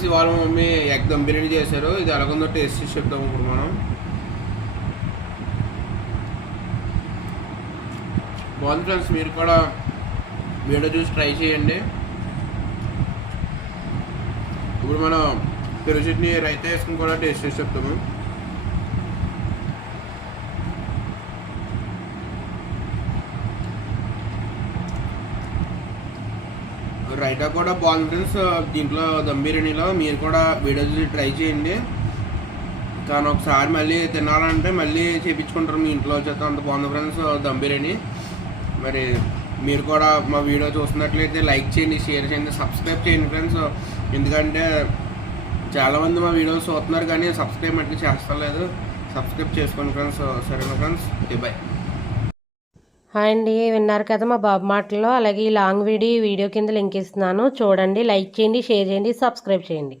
Friends, ఇవాళ మా mummy egg dum biryani చేశారు. ఇది ఎలాగుందో టేస్ట్ చేసి చెప్తాము ఇప్పుడు మనం. బాగుంది ఫ్రెండ్స్, మీరు కూడా వీడియో చూసి ట్రై చేయండి. ఇప్పుడు మనం పెరుగు చట్నీ రైతా వేసుకుని కూడా టేస్ట్ చేసి చెప్తాము. రైతా కూడా బాగుంది ఫ్రెండ్స్. దీంట్లో దమ్ బిర్యానీలో మీరు కూడా వీడియో చూసి ట్రై చేయండి. కానీ ఒకసారి మళ్ళీ తినాలంటే మళ్ళీ చేయించుకుంటారు మీ ఇంట్లో చేత. అంత బాగుంది ఫ్రెండ్స్ దమ్ బిర్యానీ. మరి మీరు కూడా మా వీడియో చూస్తున్నట్లయితే లైక్ చేయండి, షేర్ చేయండి, సబ్స్క్రైబ్ చేయండి ఫ్రెండ్స్. ఎందుకంటే చాలామంది మా వీడియోస్ చూస్తున్నారు కానీ సబ్స్క్రైబ్ మట్టుకు చేస్తలేదు. సబ్స్క్రైబ్ చేసుకోండి ఫ్రెండ్స్. సరేనా ఫ్రెండ్స్, బాయ్. హాయ్ అండి, విన్నారు కదా మా బాబు మాటల్లో. అలాగే ఈ లాంగ్ వీడియో కింద లింక్ ఇస్తున్నాను, చూడండి, లైక్ చేయండి, షేర్ చేయండి, సబ్స్క్రైబ్ చేయండి.